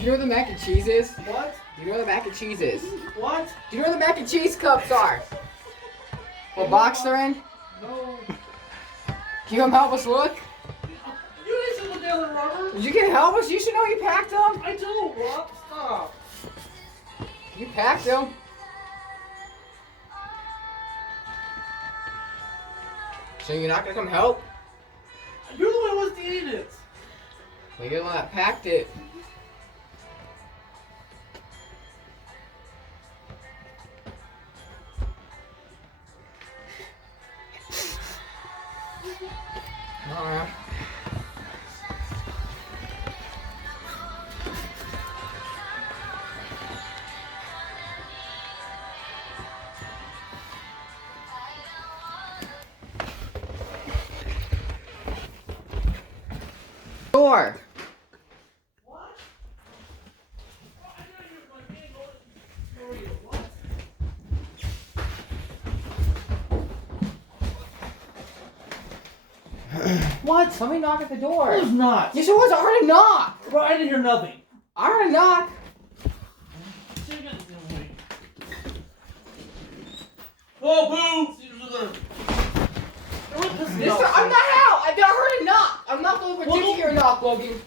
Do you know what the mac and cheese is? What? Do you know what the mac and cheese is? What? Do you know what the mac and cheese cups are? What box they're in? No. Can you come help us look? You didn't look down the rubber. You can help us? You should know you packed them. I don't, Rob. Stop. You packed them. So you're not gonna come help? You're the one who wants to eat it. Well, you're the one that packed it. Alright. Door. What? What? Somebody knock at the door. Who's not? Yes, it was. I heard a knock. Bro, I didn't hear nothing. I heard a knock. Oh, boo! I'm not out. I heard a knock. I'm not going for Well, to hear a knock, Logan.